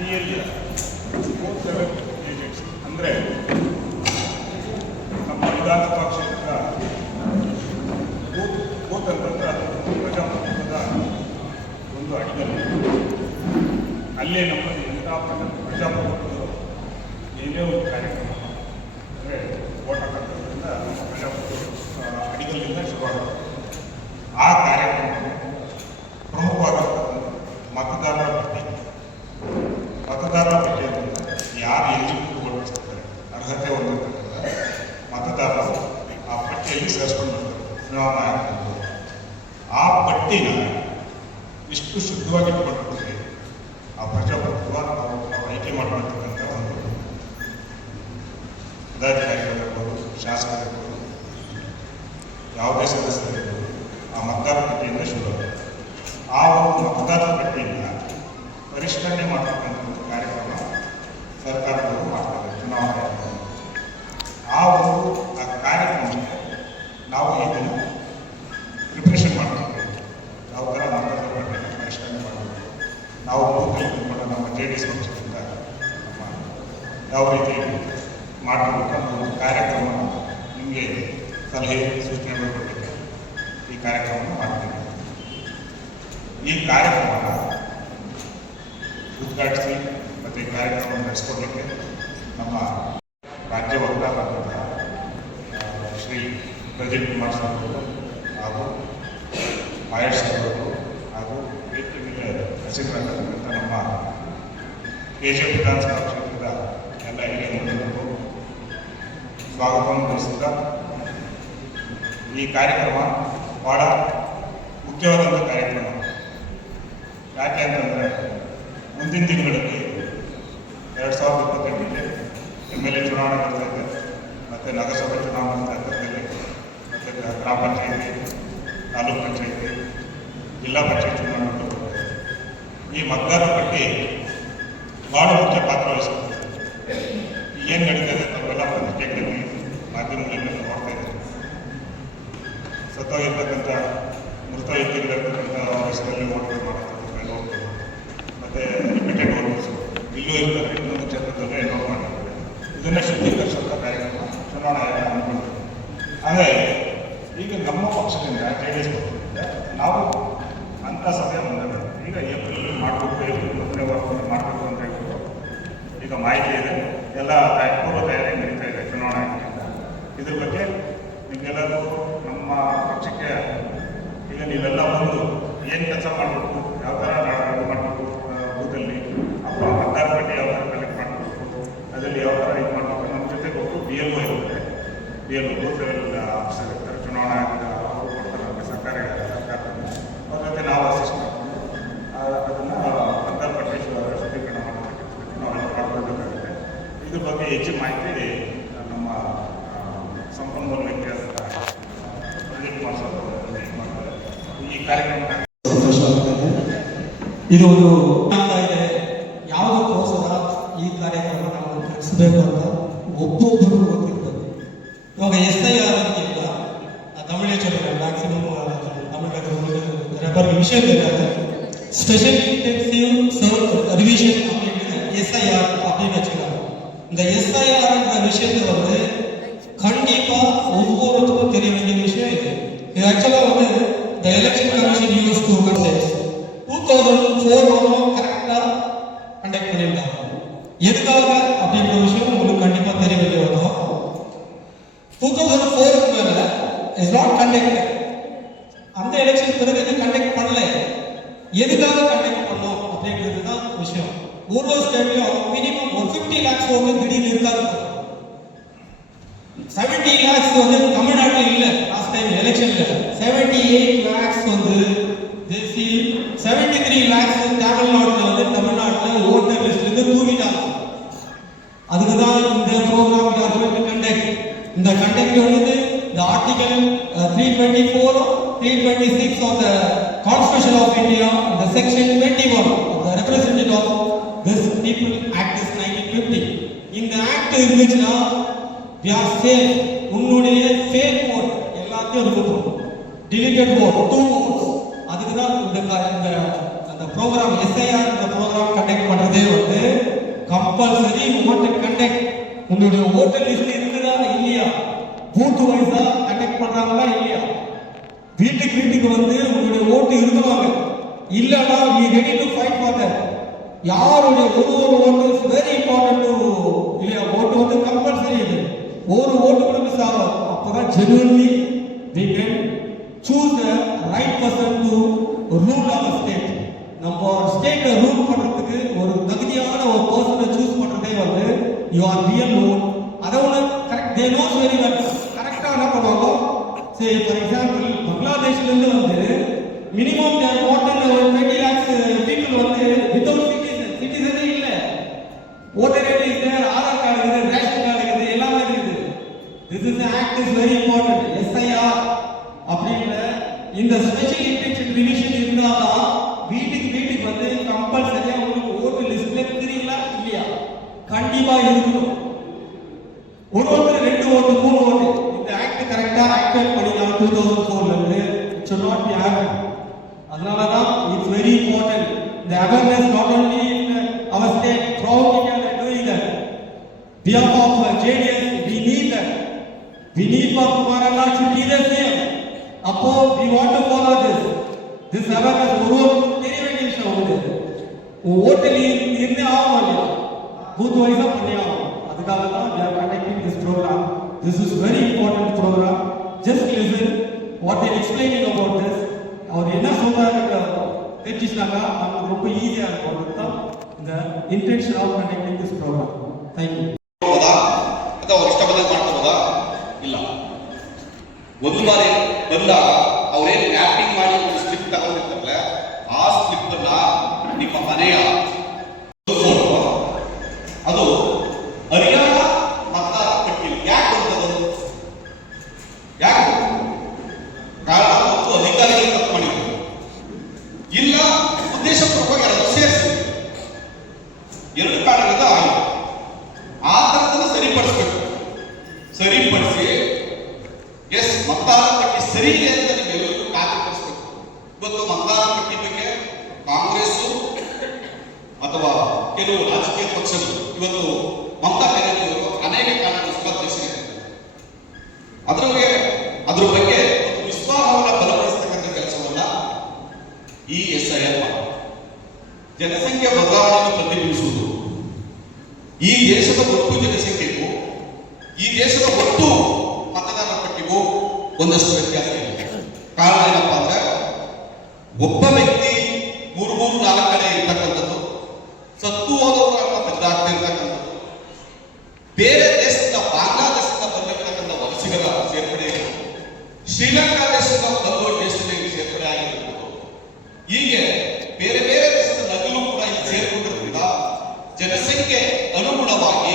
BLE booth level agents ಅಂದರೆ ನಮ್ಮ ವಿಧಾನಸಭಾ ಕ್ಷೇತ್ರದ ಬೂತ್ ಅಂತಂದ್ರೆ ಅದು ಪ್ರಜಾಪ್ರಭುತ್ವದ ಒಂದು ಅಡಿಗಲ್ಲು. ಅಲ್ಲೇ ನಮ್ಮಲ್ಲಿ ಎಂಥ ಪ್ರಜಾಪ್ರಭುತ್ವದ ಏನೇ ಒಂದು ಕಾರ್ಯಕ್ರಮ ಅಂದರೆ ಓಟ್ ಹಾಕೋದ್ರಿಂದ ನಮ್ಮ ಪ್ರಜಾಪ್ರಭುತ್ವ ಅಡಿಗಲ್ಲಿಂದ ಶುರುವಾಗುತ್ತೆ. ಆ ಕಾರ್ಯಕ್ರಮ ಪ್ರಮುಖವಾಗಿರ್ತಕ್ಕಂಥ ಮತದಾರರ ಪಟ್ಟಿ ಅಂತಂದರೆ ಯಾರು ಎಲಿಜಿಬಲ್ ಓಟಿಸ್ತಾರೆ ಅರ್ಹತೆ ಹೊಂದಿರ್ತಕ್ಕಂಥ ಮತದಾರರು ಆ ಪಟ್ಟಿಯಲ್ಲಿ ಸೇರಿಸ್ಕೊಂಡು ಬರ್ತಾರೆ ಚುನಾವಣಾ ಆಯೋಗ. ಆ ಪಟ್ಟಿನ ಇಷ್ಟು ಶುದ್ಧವಾಗಿ ಇಟ್ಕೊಂಡಿರ್ತೀವಿ. ಆ ಪ್ರಜಾಪ್ರಭುತ್ವ ನಾವು ಆಯ್ಕೆ ಮಾಡಿರ್ತಕ್ಕಂಥ ಒಂದು ಪದಾಧಿಕಾರಿಗಳಿರ್ಬೋದು, ಶಾಸಕರಿರ್ಬೋದು, ಯಾವುದೇ ಸದಸ್ಯರಿರ್ಬೋದು, ಆ ಮತದಾರರ ಪಟ್ಟಿಯಿಂದ ಶುರುವಾಗುತ್ತೆ. ಆ ಒಂದು ಮತದಾರರ ಪಟ್ಟಿಯಿಂದ ಪರಿಷ್ಕರಣೆ ಮಾಡತಕ್ಕಂಥ ಒಂದು ಕಾರ್ಯಕ್ರಮ ಸರ್ಕಾರದವರು ಮಾಡ್ತಾರೆ ಚುನಾವಣೆ. ಆ ಕಾರ್ಯಕ್ರಮಕ್ಕೆ ನಾವು ಇದನ್ನು ಪ್ರಿಪ್ರೇಷನ್ ಮಾಡಬೇಕು. ಯಾವ ಥರ ಮತದಾರರ ಪಟ್ಟಿಯನ್ನು ಪರಿಷ್ಕರಣೆ ಮಾಡಬೇಕು, ನಾವು ಬೂತಲ್ಲಿ ಕೂಡ ನಮ್ಮ JDS ಪಕ್ಷದಿಂದ ನಮ್ಮ ಯಾವ ರೀತಿ ಮಾಡಬೇಕು ಅನ್ನೋ ಒಂದು ಕಾರ್ಯಕ್ರಮ ನಿಮಗೆ ಸಲಹೆ ಸೂಚನೆಗಳು ಕೊಡಲಿಕ್ಕೆ ಈ ಕಾರ್ಯಕ್ರಮವನ್ನು ಮಾಡ್ತೀವಿ. ಈ ಕಾರ್ಯಕ್ರಮನ ಉದ್ಘಾಟಿಸಿ ಮತ್ತು ಈ ಕಾರ್ಯಕ್ರಮವನ್ನು ನಡೆಸ್ಕೊಡ್ಲಿಕ್ಕೆ ನಮ್ಮ ರಾಜ್ಯ ವಕ್ತಾರರಾದ ಶ್ರೀ ಪ್ರದೀಪ್ ಕುಮಾರ್ ಸರ್ ಅವರು ಹಾಗೂ ಆಯರ್ ಸರ್ ಅವರು ಹಾಗೂ ವೇದಿಕೆಗೆ ಹಸಿರಾಗಿರ್ತಕ್ಕಂಥ ನಮ್ಮ KGF ವಿಧಾನಸಭಾ ಕ್ಷೇತ್ರದ ಎಲ್ಲ ಹಿರಿಯ ಮುಖಂಡರು ಸ್ವಾಗತವನ್ನು ಬಯಸುತ್ತಾ, ಈ ಕಾರ್ಯಕ್ರಮ ಭಾಳ ಮುಖ್ಯವಾದಂಥ ಕಾರ್ಯಕ್ರಮ. ಯಾಕೆ ಅಂತಂದರೆ ಮುಂದಿನ ದಿನಗಳಲ್ಲಿ 2028ರಲ್ಲಿ MLA ಚುನಾವಣೆ ಬರ್ತಾ ಇದೆ, ಮತ್ತು ನಗರಸಭೆ ಚುನಾವಣೆ ಹಂತದಲ್ಲಿ, ಮತ್ತು ಗ್ರಾಮ ಪಂಚಾಯಿತಿ, ತಾಲೂಕು ಪಂಚಾಯಿತಿ, ಜಿಲ್ಲಾ ಪಂಚಾಯತ್ ಚುನಾವಣೆಗಳು ಬರ್ತಾ ಇದೆ. ಈ ಮತದಾರರ ಪಟ್ಟಿ ಭಾಳ ಮುಖ್ಯ ಪಾತ್ರ ವಹಿಸುತ್ತೆ. ಏನು ನಡೀತದೆ ತಾವೆಲ್ಲ ಪತ್ರಿಕೆಗಳಲ್ಲಿ ಮಾಧ್ಯಮಗಳಲ್ಲಿ ನೋಡ್ತಾ ಇದ್ದಾರೆ. ಸತ್ತೋಗಿರ್ತಕ್ಕಂಥ ಮೃತ ವ್ಯಕ್ತಿಗಳಿರ್ತಕ್ಕಂಥ ವಯಸ್ಸಲ್ಲಿ ಓಟ್ಗಳು ಮಾಡೋದು ನೋಡ್ಬೋದು, ಮತ್ತು ರಿಪೀಟೆಡ್ ವೋಟರ್ಸು ಇಲ್ಲೂ ಇರ್ತಾರೆ, ಇನ್ನೊಂದು ಕ್ಷೇತ್ರದಲ್ಲೇ ಎನ್ರೋಲ್ ಮಾಡಿರ್ತಾರೆ. ಇದನ್ನು ಶುದ್ಧೀಕರಿಸುವಂಥ ಕಾರ್ಯಕ್ರಮ ಚುನಾವಣಾ ಆಯೋಗ ಅಂದ್ಕೊಂಡಿದೆ. ಆದರೆ ಈಗ ನಮ್ಮ ಪಕ್ಷದಿಂದ JDS ಪಕ್ಷದಿಂದ ನಾವು ಅಂಥ ಸಭೆ ಬಂದಾಗ ಈಗ ಏಪ್ರಿಲ್ ಮಾಡಬೇಕು, ಏಪ್ರಿಲ್ 1ನೇ ವಾರದಲ್ಲಿ ಮಾಡಬೇಕು ಅಂತ ಹೇಳ್ಬಿಟ್ಟು ಈಗ ಮಾಹಿತಿ ಇದೆ. ಎಲ್ಲ ಪೂರ್ವ ತಯಾರಿ ನಡೀತಾ ಇದೆ ಚುನಾವಣಾ ಆಯೋಗದಿಂದ. ಇದ್ರ ಬಗ್ಗೆ ನಿಮಗೆಲ್ಲರೂ ನಮ್ಮ ಪಕ್ಷಕ್ಕೆ ಈಗ ನೀವೆಲ್ಲ ಬಂದು ಏನು ಕೆಲಸ ಮಾಡಬೇಕು, ಯಾವ ಥರ ಇದು ಮಾಡಬೇಕು, ಬೂತಲ್ಲಿ ಅಥವಾ ಮತದಾರರ ಪಟ್ಟಿ ಯಾವ ಥರ ಕಲೆಕ್ಟ್ ಮಾಡಬೇಕು, ಅದರಲ್ಲಿ ಯಾವ ಥರ ಇದು ಮಾಡಬೇಕು, ನಮ್ಮ ಜೊತೆ ಒಟ್ಟು BLO ಇರುತ್ತೆ. BLO ಬೂತ್ ಲೆವೆಲ್ ಆಫೀಸರ್ ಇರ್ತಾರೆ, ಚುನಾವಣಾ ಆಯೋಗ ಅವರು ಕೊಡ್ತಾರೆ ನಮಗೆ ಸರ್ಕಾರದಿಂದ. ಅವ್ರ ಜೊತೆ ನಾವು ಅಸಿಸ್ಟ್ ಮಾಡಿಕೊಂಡು ಅದನ್ನು ಮತದಾರರ ಪಟ್ಟಿ ಶುದ್ಧೀಕರಣ ಮಾಡೋದಕ್ಕೆ ನಾವೆಲ್ಲ ಮಾಡ್ಕೊಳ್ಬೇಕಾಗುತ್ತೆ. ಇದ್ರ ಬಗ್ಗೆ ಹೆಚ್ಚಿನ ಮಾಹಿತಿ ನಮ್ಮ ಸಂಪನ್ಮೂಲ ವ್ಯಕ್ತಿಯಾದ ಪ್ರದೀಪ್ ಕುಮಾರ್ ಸರ್ ಮಾಡ್ತಾರೆ. ಈ ಕಾರ್ಯಕ್ರಮ ಇದು ಒಂದು ಇದೆ. ಯಾವುದಕ್ಕೋಸ್ಕರ ಈ ಕಾರ್ಯಕ್ರಮ ನಾವು ನಡೆಸಬೇಕು ಅಂತ ಒಬ್ಬೊಬ್ಬರು ಗೊತ್ತಿರ್ತದೆ. ಇವಾಗ SIR ಅಂತಿಲ್ಲ, ತಮಿಳೇಶ್ವರ ಮ್ಯಾಕ್ಸಿಮಮ್ ತಮಿಳು விஷயத்தில் ஸ்பெஷல் இன்டென்சிவ் ரிவிஷன் அப்படின்னு SIR அப்படின்னு வச்சுக்கலாம். இந்த SIRன்ற விஷயத்தை வந்து கண்டிப்பா ஒவ்வொருத்தருக்கும் தெரிய வேண்டிய விஷயம் இது. இது ஆக்சுவலா வந்து the election commission used to conduct 2004 கரெக்டா கண்டக்ட் பண்ணிருந்தாங்க. எதுக்காக அப்படின்ற விஷயம் உங்களுக்கு கண்டிப்பா தெரிய வேண்டிய வரும். 2004 மேல இஸ் நாட் கண்டக்டட். அந்த எலெக்ஷன் பிறகு கண்டக்ட் பண்ணல. எதுக்காக கண்டக்ட் பண்ணோம் அப்படிங்கிறது தான் விஷயம். ஒரு ஸ்டேட்லயும் மினிமம் 50 lakhs வந்து திடீர்னு இருக்காது. 70 lakhs வந்து தமிழ்நாட்டுல இல்ல. லாஸ்ட் டைம் எலெக்ஷன்ல 78 lakhs வந்து தேசி, 73 lakhs தமிழ்நாட்டுல வந்து தமிழ்நாட்டுல ஓட்டர் லிஸ்ட்ல இருந்து தூக்கிட்டாங்க. அதுக்கு தான் இந்த ப்ரோகிராம் கவர்மெண்ட் கண்டக்ட். இந்த கண்டக்ட் வந்து the article 324 326 of the Constitution of India, the section 21 of the Representative of this People Act is 1950. இந்த ஆக்ட் இருந்துச்சுன்னா we are safe. உன்னுடைய ஃபேக் vote எல்லாத்தையும் இருக்கும். deleted vote 2 votes. அதுக்கு தான் இந்த ப்ரோக்ராம் SIR இந்த ப்ரோக்ராம் கண்டக்ட் பண்றதே வந்து கம்பல்சரி ஓட்டு கண்டக்ட். உங்களுடைய ஓட்டர் லிஸ்ட் இருக்குதா இல்லையா, பூத் வைஸா கண்டக்ட் பண்றாங்களா இல்லையா, வீட்டுக்கு வந்து உங்களுடைய ஓட்டு இருக்குவாங்க இல்லனா we ready to fight for that. யாருடைய ஒரு ஓட்டு இஸ் வெரி இம்பார்ட்டன்ட் டு இல்லையா, ஓட்டு வந்து கம்பல்சரி. இது ஒரு ஓட்டு கூட மிஸ் ஆகாது. அப்பதான் genuinely we can choose the right person to rule our state. நம்ம ஸ்டேட்டை ரூல் பண்றதுக்கு ஒரு தகுதியான ஒரு பர்சனை சூஸ் பண்றதே வந்து you are real known. அதை ஒன்று correct they knows very well. கரெக்டாக என்ன பண்ணுவாங்க, சே ஃபார் எக்ஸாம்பிள் பங்களாதேஷ்ல இருந்து வந்து minimum they are more than 20 lakhs people வந்து without citizen இல்ல, voter ID is there, Aadhaar card இருக்குது, ரேஷன் கார்டு இருக்குது, எல்லாமே இருக்குது. this is the act is very important. SIR அப்படின்ற இந்த ஸ்பெஷல் இன்டென்ஷன் ரிவிஷன் இருந்தாதான் வீட்டுக்கு வந்து கம்பல்சரியா உங்களுக்கு ஓட்டு லிஸ்ட்ல தெரியுங்களா இல்லையா, கண்டிப்பா இருக்கணும். ஒருத்தர் 2 ஓட்டு 3 ஓட்டு இந்த ஆக்ட் கரெக்டா ஆக்டிவேட் பண்ணிக்கலாம் 2004ல இருந்து. it should not be happen. அதனால தான் it's very important the awareness not only in our state, throughout India they are doing that. Behalf of JDS we need that. We need for Kumarala should be the same. அப்போ we want to follow this awareness. ஒரு தெரிய வேண்டிய விஷயம் வந்து ஓட்டில் இருந்து ஆகும் இல்லையா, பூத் வைஸா பண்ணி ஆகும். அதுக்காக தான் we are conducting this program. This is very important program. Just listen what they explaining about this. அவர் என்ன சொல்றாரு தெரிஞ்சிச்சுனாங்க நமக்கு ரொம்ப ஈஸியா இருக்கும். அதுதான் இந்த intention of conducting this program. Thank you. ಅಂತ ಅವ್ರು ಇಷ್ಟ ಬಂದಾಗ ಮಾಡ್ಕೋಬೋದಾ? ಇಲ್ಲ. ಒಂದು ಬಾರಿ ಬಂದಾಗ ಅವ್ರೇನು ಮ್ಯಾಪಿಂಗ್ ಮಾಡಿ ಒಂದು ಸ್ಲಿಪ್ ತಗೊಂಡಿರ್ತಾರಲ್ಲ, ಆ ಸ್ಲಿಪ್ ಅನ್ನ ನಿಮ್ಮ ಮನೆಯ ಫೋಟೋ ಅದು ಹರಿಯಾಣ ಮತದಾರ ಪಟ್ಟಿಯಲ್ಲಿ ಯಾಕೆ ಬಂದದು? ಯಾಕೆ ಕಾರಣ ಮತ್ತು ಅಧಿಕಾರಿಗಳು ತಪ್ಪು ಮಾಡಿದ್ರು ಇಲ್ಲ ಉದ್ದೇಶಪೂರ್ವಕವಾಗಿ ಯಾರಾದ್ರೂ ಸೇರಿಸಿ, ಎರಡು ಕಾರಣದಿಂದ ಆಗಿದೆ. ಆ ಥರದನ್ನು ಸರಿಪಡಿಸಬೇಕು. ಸರಿಪಡಿಸಿ ಎಸ್ ಮತದಾರ ಪಟ್ಟಿ ಸರಿ ಇದೆ ಅಂತ ನೀವೆಲ್ಲರೂ ಖಾತ್ರಿಪಡಿಸಬೇಕು. ಇವತ್ತು ಮತದಾರ ಪಟ್ಟಿ ಬಗ್ಗೆ ಕಾಂಗ್ರೆಸ್ ಅಥವಾ ಕೆಲವು ರಾಜಕೀಯ ಪಕ್ಷಗಳು ಇವತ್ತು ಮಮತಾ ಬ್ಯಾನರ್ಜಿ ಅವರು ಅನೇಕ ಕಾರಣಗಳಿಂದ ತಿಳಿಸಿದ್ದಾರೆ. ಅದ್ರ ಬಗ್ಗೆ ಒಂದು ವಿಶ್ವಾಸವನ್ನು ಬಲಪಡಿಸತಕ್ಕಂಥ ಕೆಲಸವನ್ನ ಈ SIR ಮಾಡಿ ಜನಸಂಖ್ಯೆ ಬದಲಾವಣೆಯನ್ನು ಪ್ರತಿಬಿಂಬಿಸುವುದು. ಈ ದೇಶದ ಒಟ್ಟು ಜನಸಂಖ್ಯೆಗೂ ಈ ದೇಶದ ಒಟ್ಟು ಮತದಾರರ ಪಟ್ಟಿಗೂ ಒಂದಷ್ಟು ವ್ಯತ್ಯಾಸ ಇದೆ. ಕಾರಣ ಏನಪ್ಪಾ ಅಂದ್ರೆ ಒಬ್ಬ ವ್ಯಕ್ತಿ 3-4 ಕಡೆ ಇರ್ತಕ್ಕಂಥದ್ದು, ಸತ್ತು ಹೋದವರನ್ನ ತೆಗೆದಾಕ್ತಾ ಇರ್ತಕ್ಕಂಥದ್ದು, ಬೇರೆ ದೇಶದಿಂದ ಬಾಂಗ್ಲಾದೇಶದಿಂದ ಬಂದಿರತಕ್ಕಂಥ ವಲಸಿಗರ ಸೇರ್ಪಡೆ ಆಗಿರ್ಬೋದು, ಶ್ರೀಲಂಕಾ ದೇಶದಿಂದ ಬಂದವರು ದೇಶದಲ್ಲಿ ಸೇರ್ಪಡೆ ಆಗಿರ್ಬೋದು, ಹೀಗೆ ಬೇರೆ ಬೇರೆ ದೇಶದ ನಗಲು ಕೂಡ ಇಲ್ಲಿ ಸೇರ್ಕೊಂಡಿರೋದ್ರಿಂದ ಜನಸಂಖ್ಯೆ ಅನುಗುಣವಾಗಿ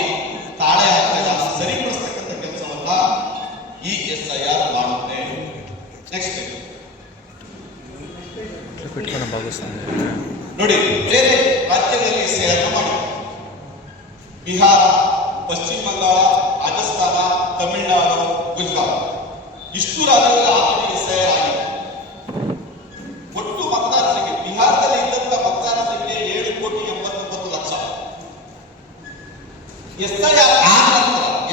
ತಾಳೆ ಆಗ್ತದ ಸರಿಪಡಿಸ್ತಕ್ಕಂಥ ಕೆಲಸವನ್ನ ಈ SIR ಮಾಡುತ್ತೆ. ನೆಕ್ಸ್ಟ್ ನೋಡಿ, ಬೇರೆ ರಾಜ್ಯಗಳಲ್ಲಿ SIR ಮಾಡಿ ಬಿಹಾರ, ಪಶ್ಚಿಮ ಬಂಗಾಳ, ರಾಜಸ್ಥಾನ, ತಮಿಳುನಾಡು, ಗುಜರಾತ್ ಇಷ್ಟು ರಾಜ್ಯಗಳ ಆಲ್ರೆಡಿ SIR ಆಗಿದೆ. ಒಟ್ಟು ಮತದಾರ ಸಂಖ್ಯೆ ಬಿಹಾರದಲ್ಲಿ ಇದ್ದಂತ ಮತದಾರ ಸಂಖ್ಯೆ 7,89,00,000.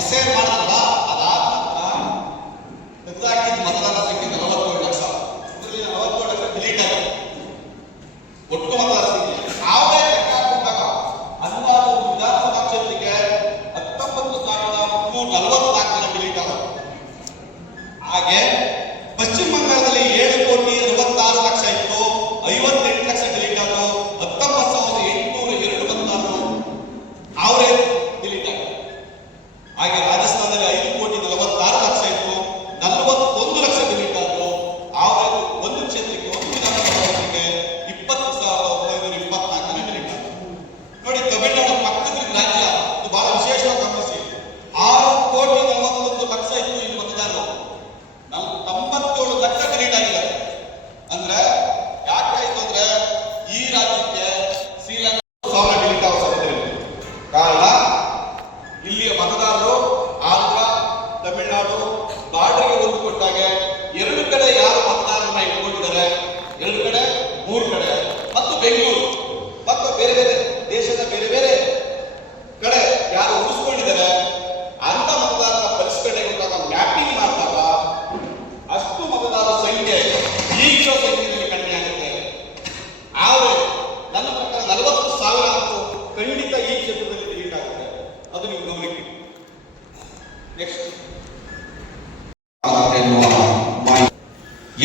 SIR ಮಾಡಿದ್ರಲ್ಲ, ಅದಾದ ನಂತರ ತೆಗೆದಾಕಿದ ಮತದಾರ ಸಂಖ್ಯೆ 47 ಲಕ್ಷ. ಇದರಲ್ಲಿ 47 ಲಕ್ಷ ಡಿಲೀಟ್ ಆಗಿದೆ. ಒಟ್ಟು ಮತದಾರ ಸಂಖ್ಯೆ ಯಾವುದೇ ಲೆಕ್ಕ ಹಾಕೊಂಡಾಗ ಹಲವಾರು ವಿಧಾನಸಭಾ ಕ್ಷೇತ್ರಕ್ಕೆ 19,344 ಜನ ಡಿಲೀಟ್ ಆಗ. ಹಾಗೆ ಪಶ್ಚಿಮ ಬಂಗಾಳದಲ್ಲಿ 7,66,00,000 ಇತ್ತು, 58 ಲಕ್ಷ ಡಿಲೀಟ್ ಆದ್ರು. 19,802 ಮತದಾರರು ಅವರೇ ಡಿಲೀಟ್ ಆಗ.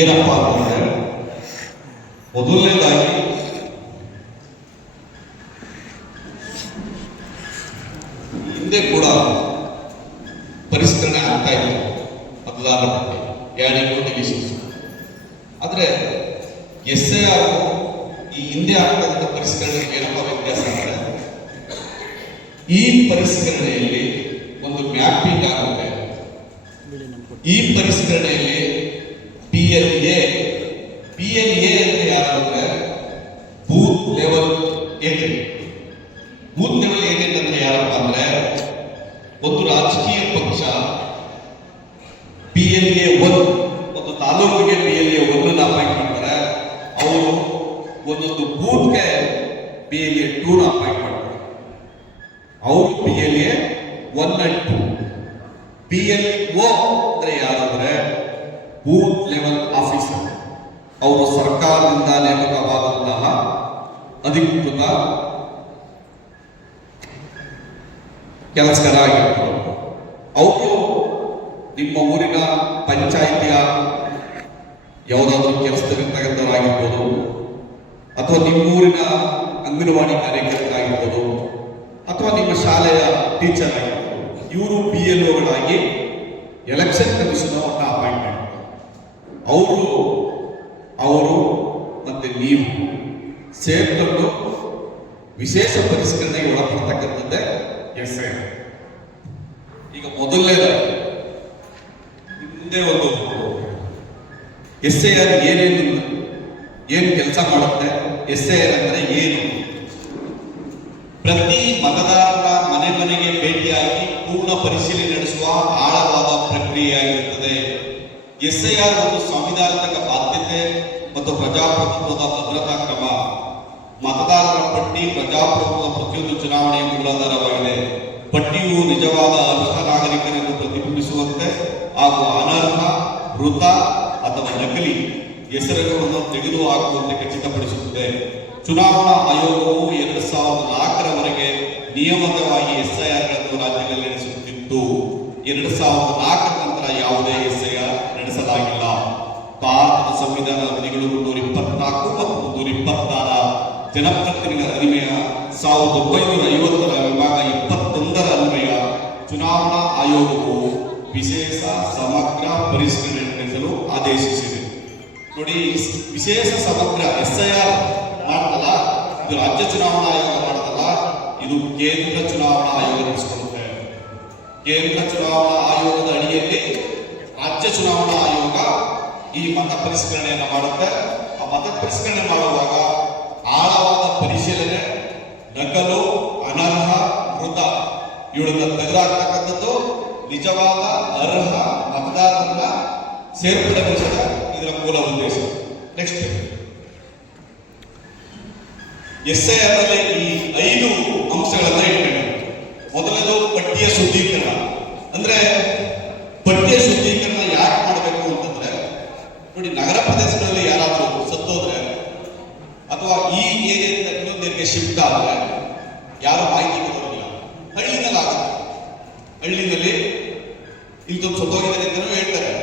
ಏನಪ್ಪಾ ಅಂತಂದ್ರೆ ಮೊದಲನೇದಾಗಿ ಹಿಂದೆ ಕೂಡ ಪರಿಷ್ಕರಣೆ ಆಗ್ತಾ ಇದೆ ಮತದಾರರ ಬಗ್ಗೆ ಡಿವಿಷನ್ಸ್. ಆದ್ರೆ SIR ಈ ಹಿಂದೆ ಆಗ್ತಕ್ಕಂಥ ಪರಿಷ್ಕರಣೆಗೆ ಏನಪ್ಪ ವ್ಯತ್ಯಾಸ ಅಂದ್ರೆ ಈ ಪರಿಷ್ಕರಣೆಯಲ್ಲಿ ಒಂದು ಮ್ಯಾಪಿಂಗ್ ಆಗುತ್ತೆ. ಈ ಪರಿಷ್ಕರಣೆಯಲ್ಲಿ PLA ಅಂದ್ರೆ ಯಾರಂದ್ರೆ booth level agent. Booth level agent ಅಂದ್ರೆ ಯಾರಪ್ಪ ಅಂದ್ರೆ ಒಂದು ರಾಜಕೀಯ ಪಕ್ಷ PLA 1 ಒಂದು ತಾಲೂಕಿಗೆ PLA 1 ಅಪಾಯಿಂಟ್ ಮಾಡ್ತಾರೆ. ಅವರು ಒಂದೊಂದು ಬೂತ್ಗೆ PLA 2 ಅಪಾಯಿಂಟ್ ಮಾಡ್ತಾರೆ. ಅವರು PLA 1 and 2. PLO ಅಂದ್ರೆ ಯಾರಂದ್ರೆ ಬೂತ್ ಲೆವೆಲ್ ಆಫೀಸರ್. ಅವರು ಸರ್ಕಾರದಿಂದ ನೇಮಕವಾದಂತಹ ಅಧಿಕೃತ ಕೆಲಸಗಾರ ಆಗಿರ್ತಾರೆ. ಅವರು ನಿಮ್ಮ ಊರಿನ ಪಂಚಾಯಿತಿಯ ಯಾವುದಾದ್ರೂ ಕೆಲಸದಲ್ಲಿರ್ತಕ್ಕಂಥವರಾಗಿರ್ಬೋದು, ಅಥವಾ ನಿಮ್ಮ ಊರಿನ ಅಂಗನವಾಡಿ ಕಾರ್ಯಕರ್ತರಾಗಿರ್ಬೋದು, ಅಥವಾ ನಿಮ್ಮ ಶಾಲೆಯ ಟೀಚರ್ ಆಗಿರ್ಬೋದು. ಇವರು PLOಗಳಾಗಿ ಎಲೆಕ್ಷನ್ ಕಮಿಷನ್ ಅವ್ರನ್ನ ಅಪಾಯಿಂಟ್ ಮಾಡ್ತಾರೆ. ಅವರು ಮತ್ತೆ ನೀವು ಸೇರ್ಕೊಂಡು ವಿಶೇಷ ಪರಿಷ್ಕರಣೆಗೆ ಒಳಪಡ್ತಕ್ಕಂಥದ್ದೇ SIR. ಈಗ ಮೊದಲನೇದಾಗಿ ಹಿಂದೆ ಒಂದು SIR ಏನು ಕೆಲಸ ಮಾಡುತ್ತೆ, SIR ಅಂದ್ರೆ ಏನು? ಪ್ರತಿ ಮತದಾರರ ಮನೆಗೆ ಭೇಟಿಯಾಗಿ ಪೂರ್ಣ ಪರಿಶೀಲನೆ ನಡೆಸುವ ಆಳವಾದ ಪ್ರಕ್ರಿಯೆಯಾಗಿರುತ್ತದೆ. SIR ಒಂದು ಸಂವಿಧಾನಾತ್ಮಕ ಬಾಧ್ಯತೆ ಮತ್ತು ಪ್ರಜಾಪ್ರಭುತ್ವದ ಭದ್ರತಾ ಕ್ರಮ. ಮತದಾರರ ಪಟ್ಟಿ ಪ್ರಜಾಪ್ರಭುತ್ವದ ಪ್ರತಿಯೊಂದು ಚುನಾವಣೆಯ ಮೂಲಾಧಾರವಾಗಿದೆ. ಪಟ್ಟಿಯು ನಿಜವಾದ ಅರ್ಹ ನಾಗರಿಕರನ್ನು ಪ್ರತಿಬಿಂಬಿಸುವಂತೆ ಹಾಗೂ ಅನರ್ಹ, ಮೃತ ಅಥವಾ ನಕಲಿ ಹೆಸರುಗಳನ್ನು ತೆಗೆದುಹಾಕುವಂತೆ ಖಚಿತಪಡಿಸುತ್ತದೆ. ಚುನಾವಣಾ ಆಯೋಗವು 2004ರವರೆಗೆ ನಿಯಮಿತವಾಗಿ SIRಗಳನ್ನು ರಾಜ್ಯದಲ್ಲಿ ನಡೆಸುತ್ತಿತ್ತು. 2004 ನಂತರ ಯಾವುದೇ SIR ನಡೆಸಲಾಗಿಲ್ಲ. ಭಾರತದ ಸಂವಿಧಾನದ ವಿಧಿಗಳು 324 ಮತ್ತು 326 ಜನಪ್ರತಿನಿಧಿಗಳ ಅಧಿನಿಯಮ 1950ರ ವಿಭಾಗ 21ರ ಅನ್ವಯ ಚುನಾವಣಾ ಆಯೋಗವು ವಿಶೇಷ ಸಮಗ್ರ ಪರಿಷ್ಕರಣೆ ನಡೆಸಲು ಆದೇಶಿಸಿದೆ. ನೋಡಿ, ವಿಶೇಷ ಸಮಗ್ರ SIR ಮಾಡಲ್ಲ, ಇದು ರಾಜ್ಯ ಚುನಾವಣಾ ಆಯೋಗ ಮಾಡಲ್ಲ, ಇದು ಕೇಂದ್ರ ಚುನಾವಣಾ ಆಯೋಗ ನಡೆಸಿಕೊಳ್ಳುತ್ತೆ. ಕೇಂದ್ರ ಚುನಾವಣಾ ಆಯೋಗದ ಅಡಿಯಲ್ಲಿ ರಾಜ್ಯ ಚುನಾವಣಾ ಆಯೋಗ ಈ ಮತ ಪರಿಷ್ಕರಣೆಯನ್ನು ಮಾಡುತ್ತೆ. ಆ ಮತ ಪರಿಷ್ಕರಣೆ ಮಾಡುವಾಗ ಆಳವಾದ ಪರಿಶೀಲನೆ, ನಕಲು, ಅನರ್ಹ, ಮೃತ ಇವುಗಳನ್ನ ತೆಗೆದುಹಾಕ್ತಕ್ಕಂಥದ್ದು, ನಿಜವಾದ ಅರ್ಹ ಮತದಾರರನ್ನ ಸೇರ್ಪಡೆಗೊಳಿಸದ ಇದರ ಮೂಲ ಉದ್ದೇಶ. ನೆಕ್ಸ್ಟ್ SIR ನಲ್ಲಿ ಈ 5 ಅಂಶಗಳನ್ನ ಇಟ್ಕೊಂಡು, ಮೊದಲನೇದು ಪಟ್ಟಿಯ ಶುದ್ಧೀಕರಣ. ಅಂದ್ರೆ ಪಟ್ಟಿಯ ಶುದ್ಧೀಕರಣ ಯಾಕೆ ಮಾಡಬೇಕು ಅಂತಂದ್ರೆ, ನೋಡಿ, ನಗರ ಪ್ರದೇಶಗಳಲ್ಲಿ ಯಾರಾದರೂ ಸತ್ತೋದ್ರೆ ಅಥವಾ ಈ ಏರಿಯಾದಿಂದ ಇನ್ನೊಂದು ಏರಿಯಾಗೆ ಶಿಫ್ಟ್ ಆದ್ರೆ ಯಾರು ಮಾಹಿತಿ ಕೊಡೋದಿಲ್ಲ. ಹಳ್ಳಿನಲ್ಲಿ ಆಗುತ್ತೆ. ಹಳ್ಳಿನಲ್ಲಿ ಇಂಥದ್ದು ಸತ್ತೋಗಿದ್ದಾರೆ ಅಂತಲೂ ಹೇಳ್ತಾರೆ,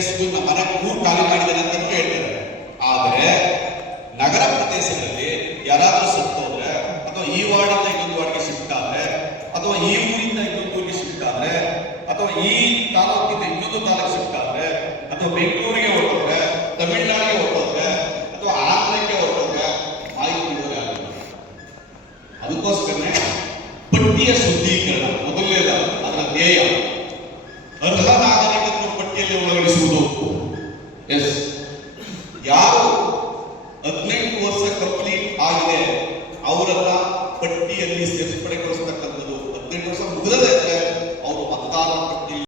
ಎಷ್ಟು ನಮ್ಮ ಮನೆ ಊರು ಖಾಲಿ ಮಾಡಿದ್ದಾರೆ ಅಂತಲೂ ಹೇಳ್ತಾರೆ. ಆದರೆ ನಗರ ಪ್ರದೇಶಗಳಲ್ಲಿ ಯಾರಾದರೂ ಸತ್ತೋದ್ರೆ ಅಥವಾ ಈ ವಾರ್ಡಿಂದ ಇನ್ನೊಂದು ವಾರ್ಡ್ಗೆ ಶಿಫ್ಟ್ ಆದ್ರೆ ಅಥವಾ ಈ ಊರಿಂದ ಇನ್ನೊಂದು ಊರಿಗೆ ಶಿಫ್ಟ್ ಆದ್ರೆ ಅಥವಾ ಈ ತಾಲೂಕಿಂದ ಇನ್ನೊಂದು ತಾಲೂಕು ಶಿಫ್ಟ್ ಆದ್ರೆ ಅಥವಾ ಬೆಂಗಳೂರಿಗೆ ಹೊರಟೋದ್ರೆ, ತಮಿಳುನಾಡಿಗೆ ಹೊರಟೋದ್ರೆ ಅಥವಾ ಆಂಧ್ರಕ್ಕೆ ಹೊರಟೋದ್ರೆ ಮಾಹಿತಿ ನೀಡೋದೇ ಆಗಲ್ಲ. ಅದಕ್ಕೋಸ್ಕರನೇ ಪಟ್ಟಿಯ ಶುದ್ಧೀಕರಣ ಮೊದಲನೇದ ಅದರ ಧ್ಯೇಯ. ಅರ್ಹ ನಾಗರಿಕರನ್ನು ಪಟ್ಟಿಯಲ್ಲಿ ಒಳಗೊಳಿಸುವುದು. ಯಾರು 18 ವರ್ಷ ಕಂಪ್ಲೀಟ್ ಆಗಿದೆ ಅವರನ್ನ ಪಟ್ಟಿಯಲ್ಲಿ ಸೇರ್ಪಡೆಗೊಳಿಸತಕ್ಕಂಥದ್ದು. 18 ವರ್ಷ ಮುಗಿದದೇ